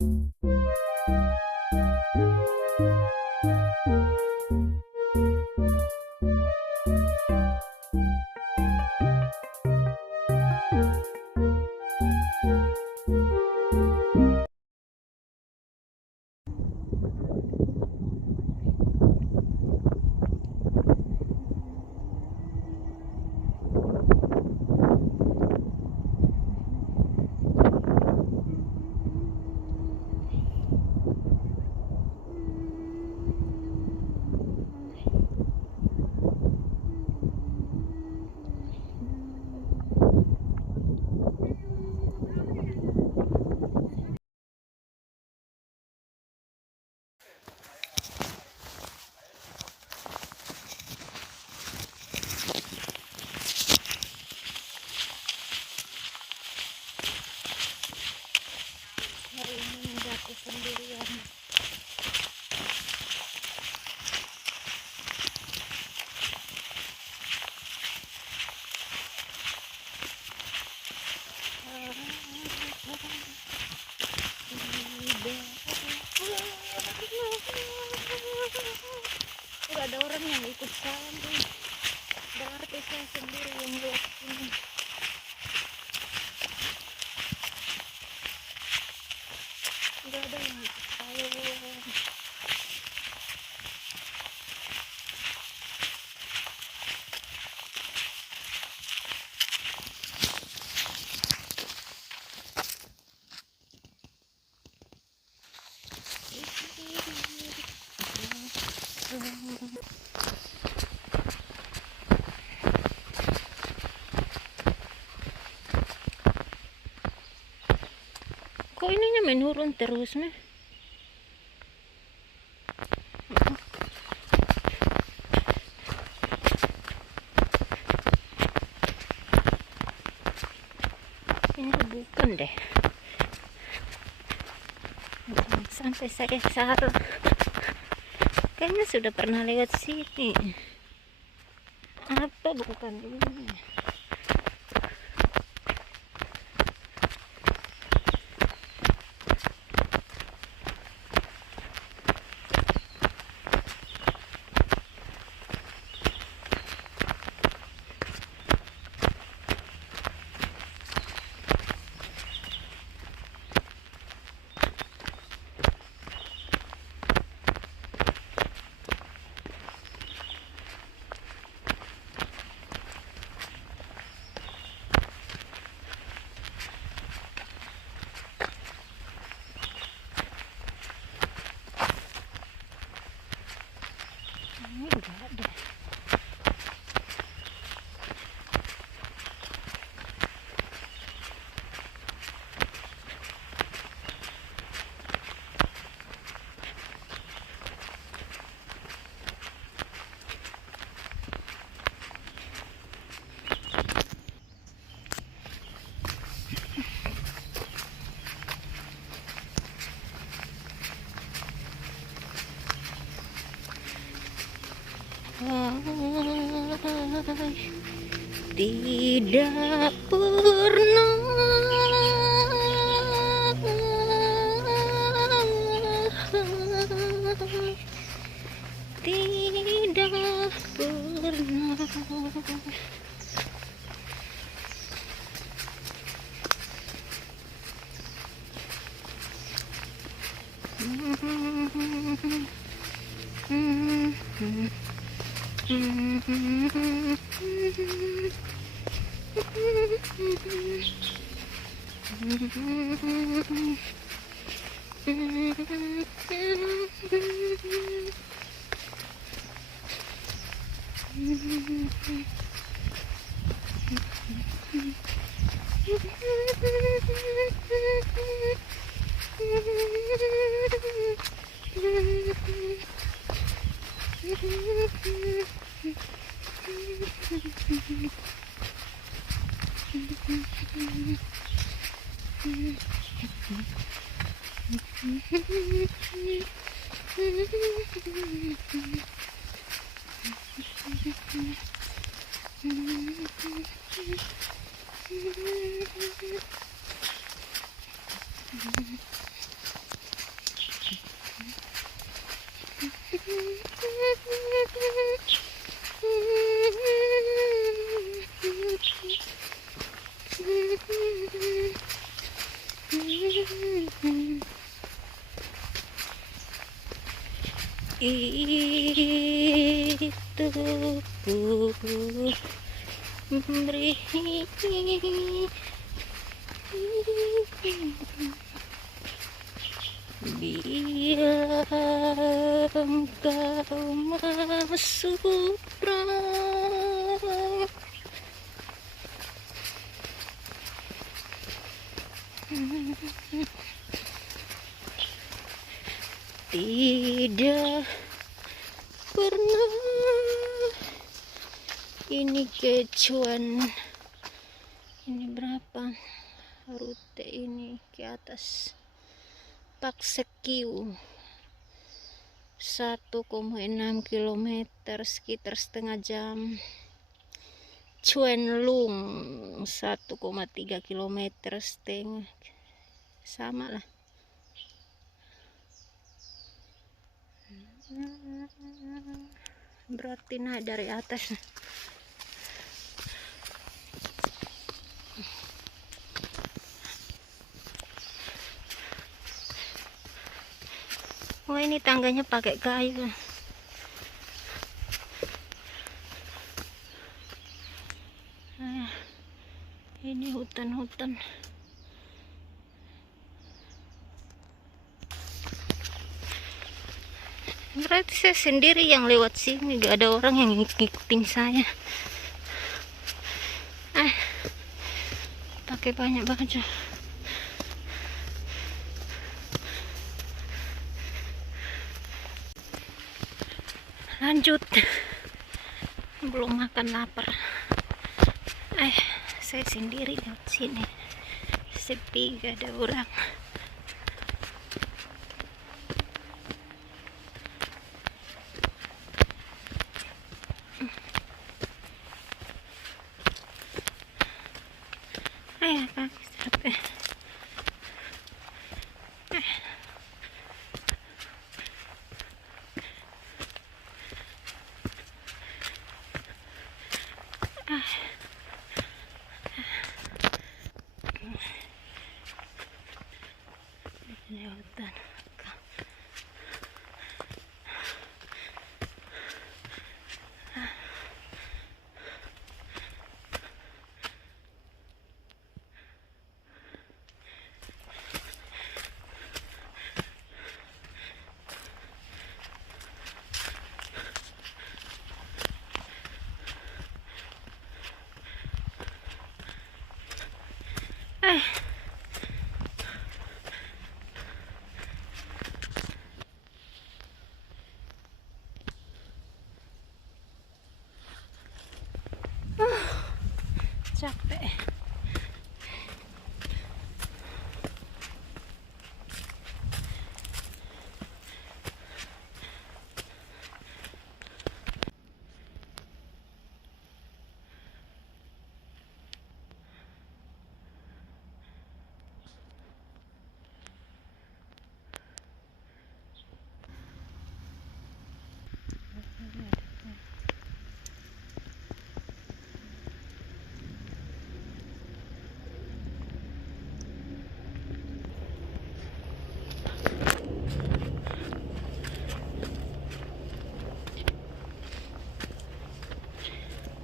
Hari ini mendaki sendirian. Gak ada orang yang ikut saya nih. Berarti saya sendiri yang lihat ini. Gak ada yang ikut saya. Kok ininya menurun terus meh? Ini bukan deh. Jangan sampai saya salah. Kayaknya sudah pernah lewat sini. Apa bukan ini? Ini enggak ada. Tidak pernah tidak pernah Itu ku beri bila engkau masuk perang. Tidak pernah ini kecuan. Ini berapa rute ini ke atas Pak Sekiu 1,6 km, sekitar setengah jam. Chuen Lung 1,3 km setengah, sama lah. Berarti naik dari atas. Oh, ini tangganya pakai kayu. Ini hutan-hutan. Berarti saya sendiri yang lewat sini, gak ada orang yang ngikutin saya. Pakai banyak baju. Lanjut. Belum makan, lapar. Saya sendiri lewat sini. Sepi, gak ada orang. Kaki capek. Ini hutan. Capek.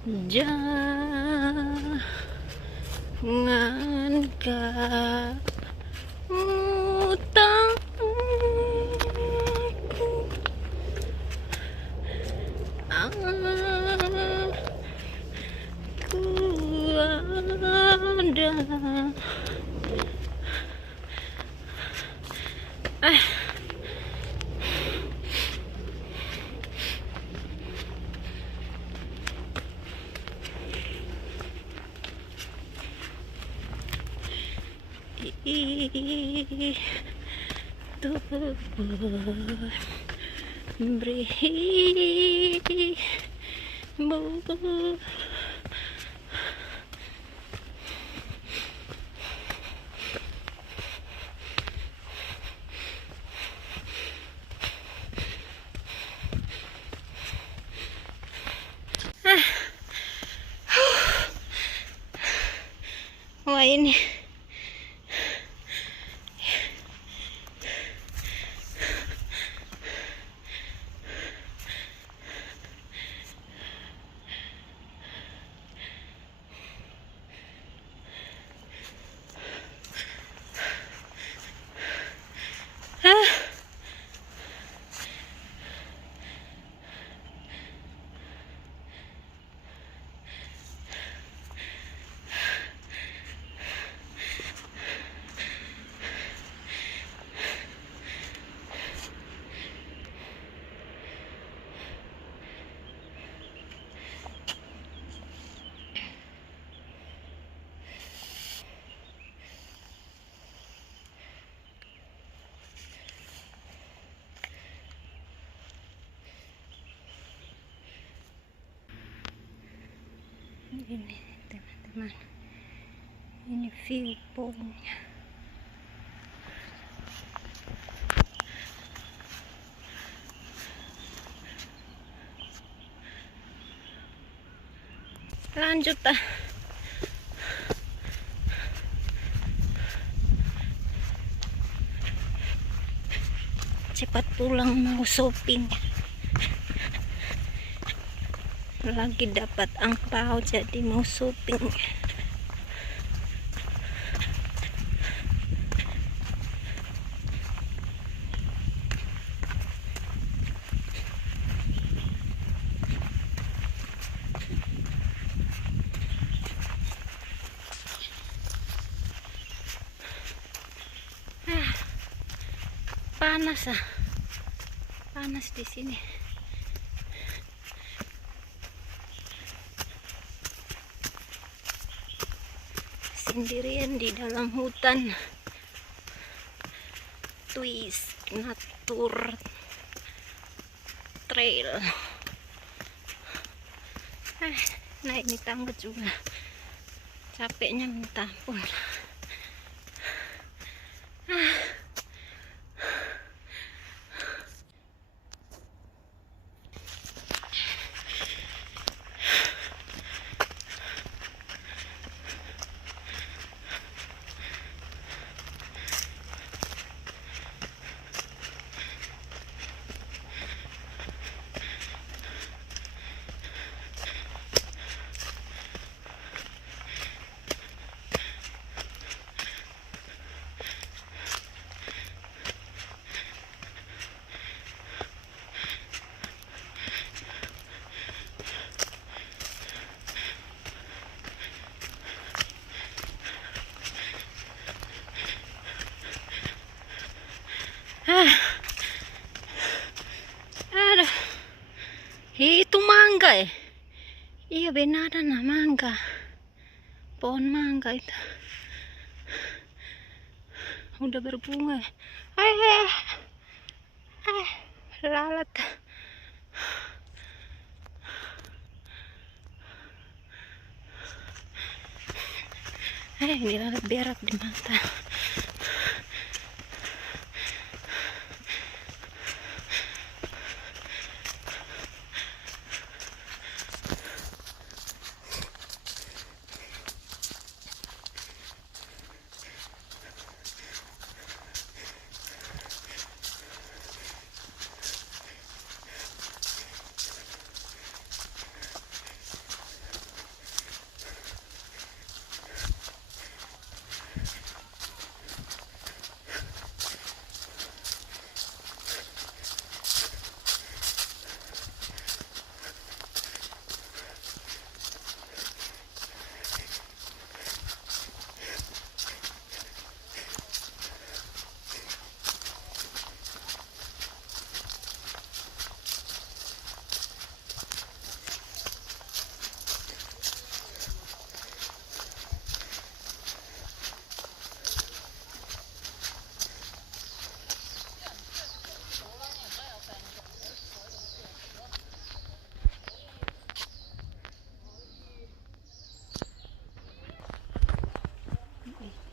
Jangan kamu takku, aku ada. Tubuh beribu. Wah, ini. Ini teman-teman, ini viewpointnya. Lanjut ah. Cepat pulang, mau shopping. Lagi dapat angpau jadi mau shopping. Panas panas di sini. Sendirian di dalam hutan twist nature trail. Naik ini tangga juga capeknya minta ampun. Aduh, itu mangga ya? Iya beneran nah mangga, pohon mangga itu udah berbunga. Lalat. Ini lalat berak di mata.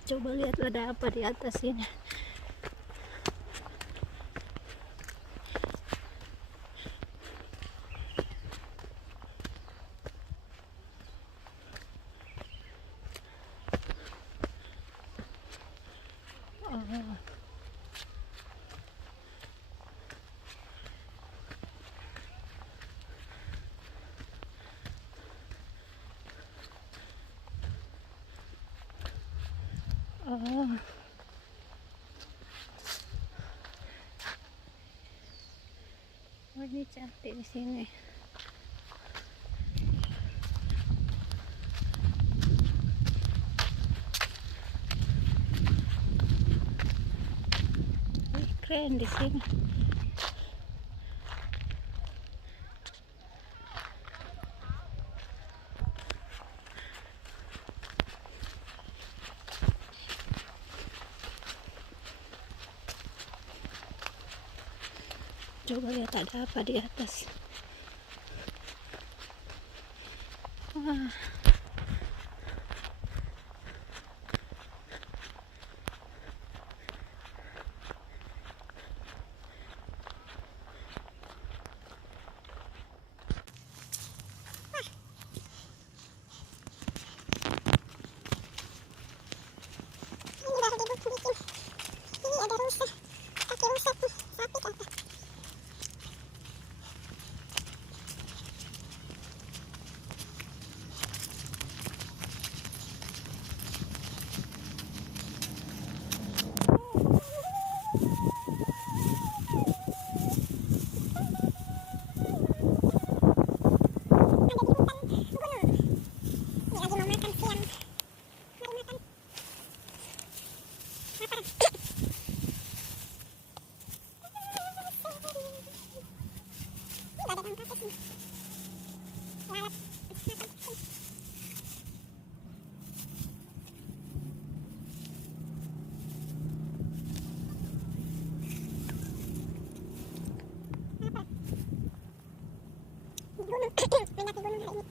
Coba lihat ada apa di atas ini. Oh. Oh. Oh, ini cantik di sini. Keren di sini. Coba lihat ada apa di atas. Wah. Ini ada rusa, kaki rusa tuh, sapi apa? Mendaki gunung hari ini.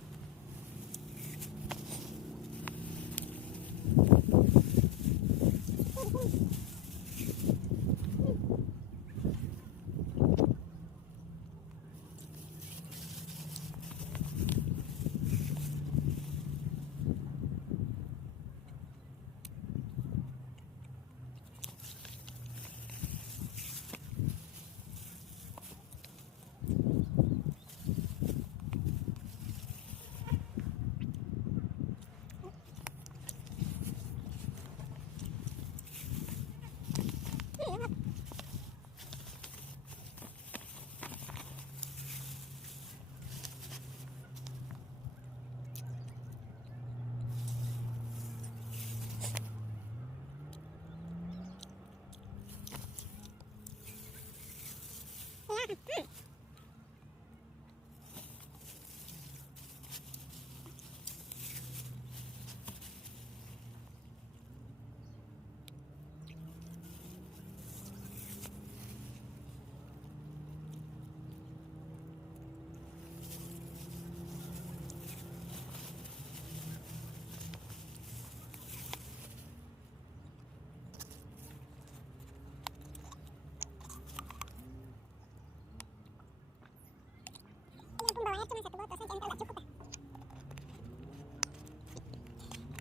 Bawahnya cuma satu botol saja, enggak cukup.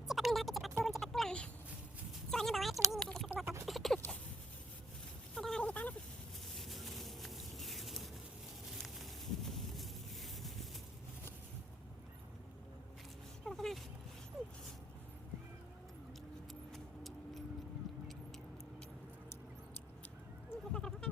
Cepat mendaki, cepat turun, cepat pulang. Soalnya bawahnya cuma ini saja satu botol. Padahal hari ini panas. Tuh, tenang. Ini bisa terbuka.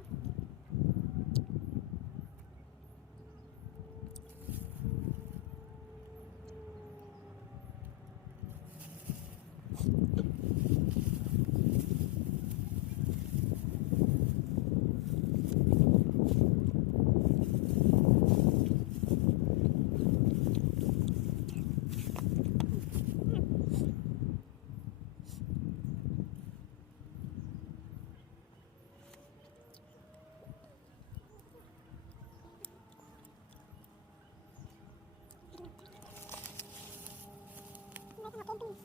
Mereka mau camping.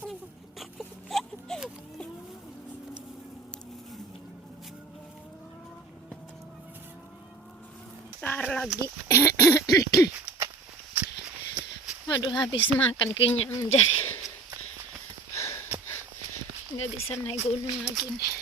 Tar lagi. Waduh, habis makan kenyang jadi nggak bisa naik gunung lagi nih.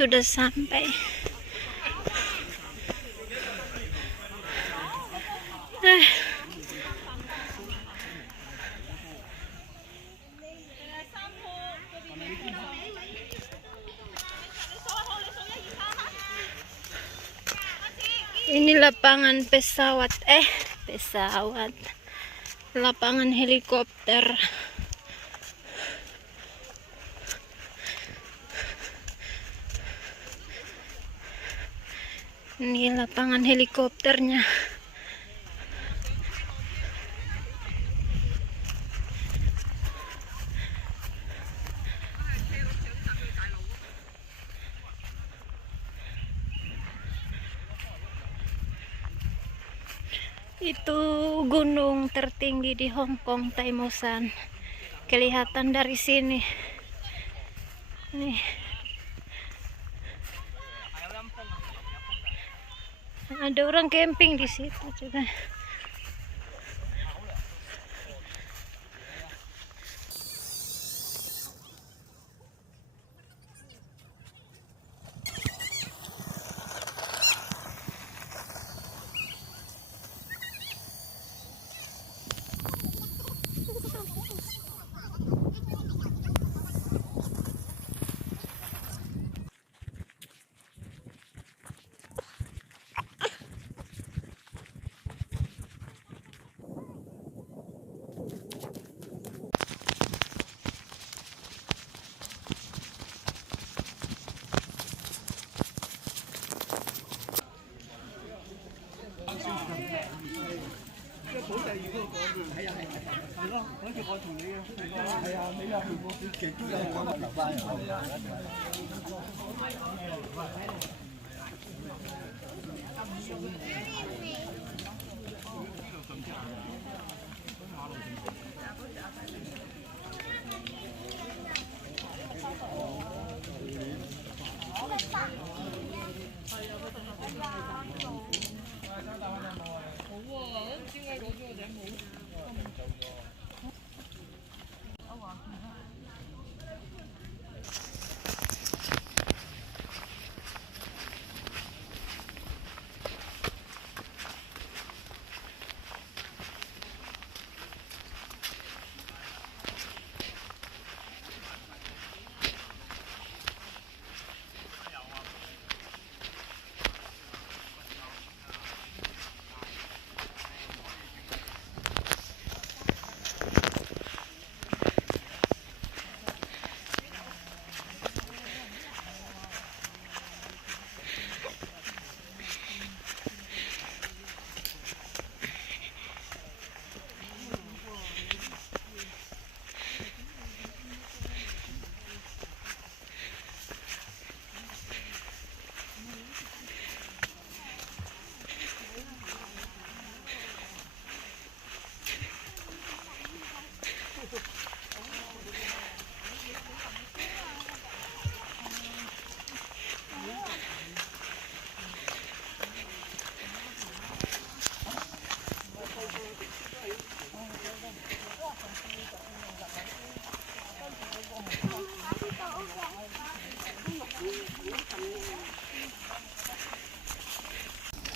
Sudah sampai. Ini lapangan pesawat, lapangan helikopter. Ini lapangan helikopternya. Itu gunung tertinggi di Hong Kong, Taimosan. Kelihatan dari sini. Nih. Ada orang camping di situ juga.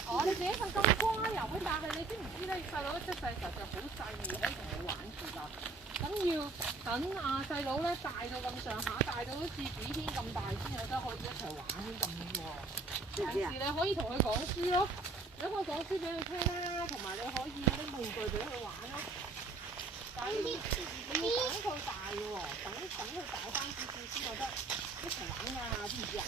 哦，你自己份咁乖又會，但係你知唔知咧？細佬一出世時候就好細，唔可以同佢玩住㗎。咁要等阿細佬咧大到咁上下，大到好似子軒咁大先有得可以一齊玩咁喎。平時你可以同佢講書咯，你可以講書俾佢聽啦，同埋你可以拎玩具俾佢玩咯。但係你要等佢大嘅喎，等佢大翻少少先有得一齊玩㗎，知唔知啊？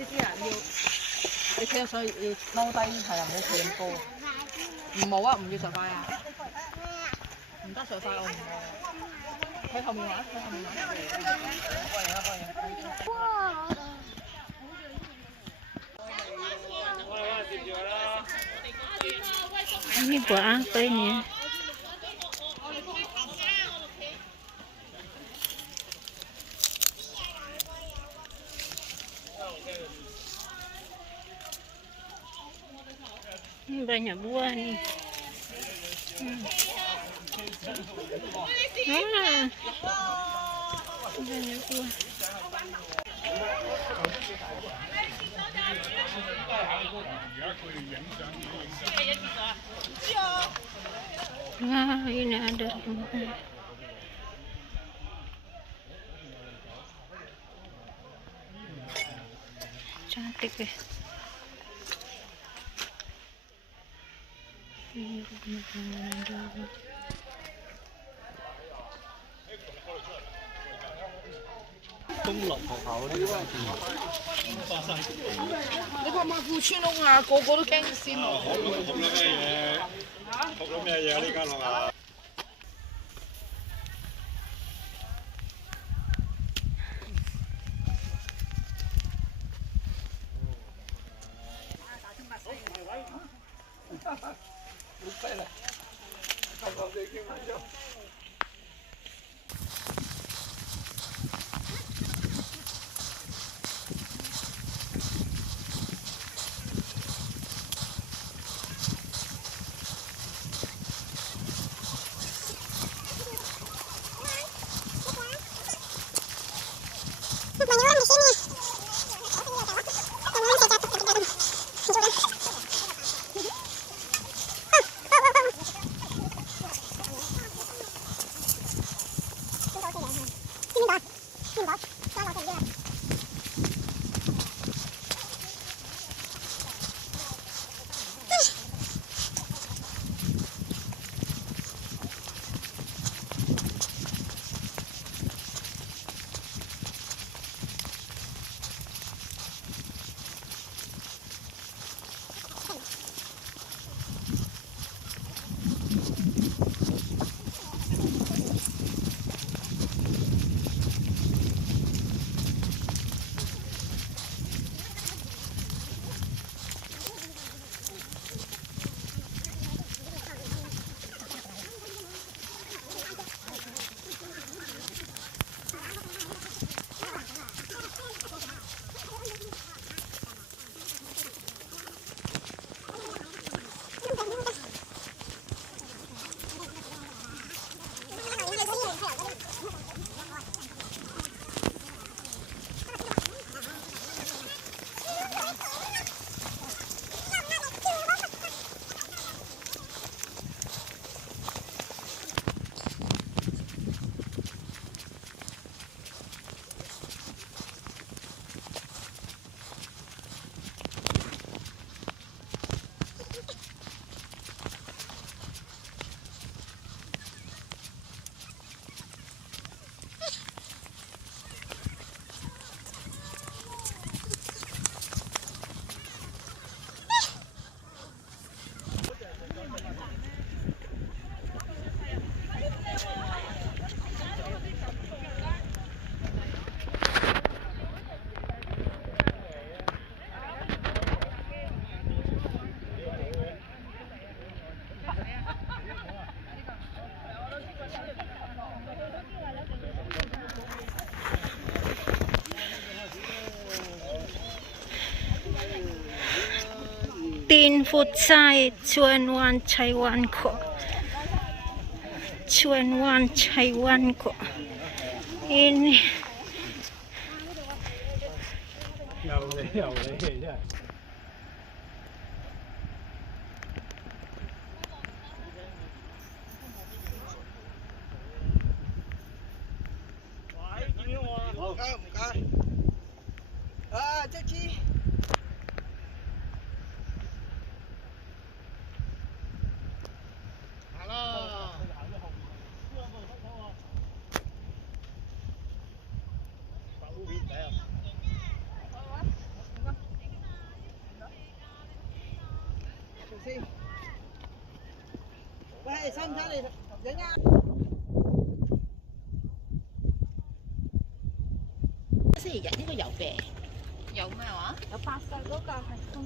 呢啲啊要你企上去要踎低，係啊，唔好企咁高。唔好啊，唔要上快啊！唔得上快我唔愛。喺後面玩，喺後面玩。哇！Ini buat apa ini? Ini banyak buah nih. Banyak buah. Wah, ini ada rumah. Cantik ya. Ini rumah dulu.你怕唔怕褲穿窿啊？個個都驚先落。學咗咩嘢？學咗咩嘢啊？呢間學校？ 15 foot side 21 Taiwan ko 21 Taiwan ko ini 又嚟真係。喂，見到我啊？好，唔該。啊，即知。行啦。喂，使唔使嚟影啊？星期日呢個有病，有咩話？有8歲嗰個係公。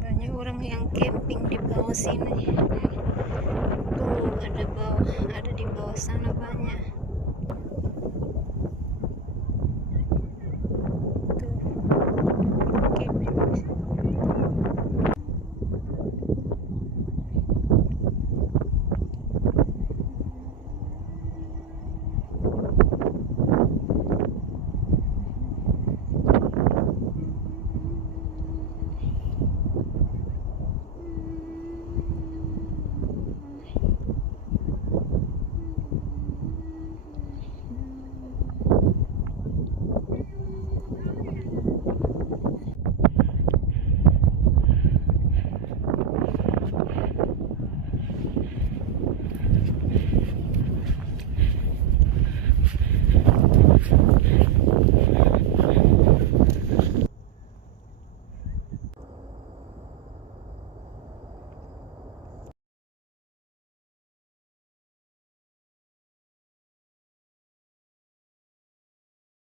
Banyak orang yang camping di bawah sini. Tuh ada di bawah sana banyak.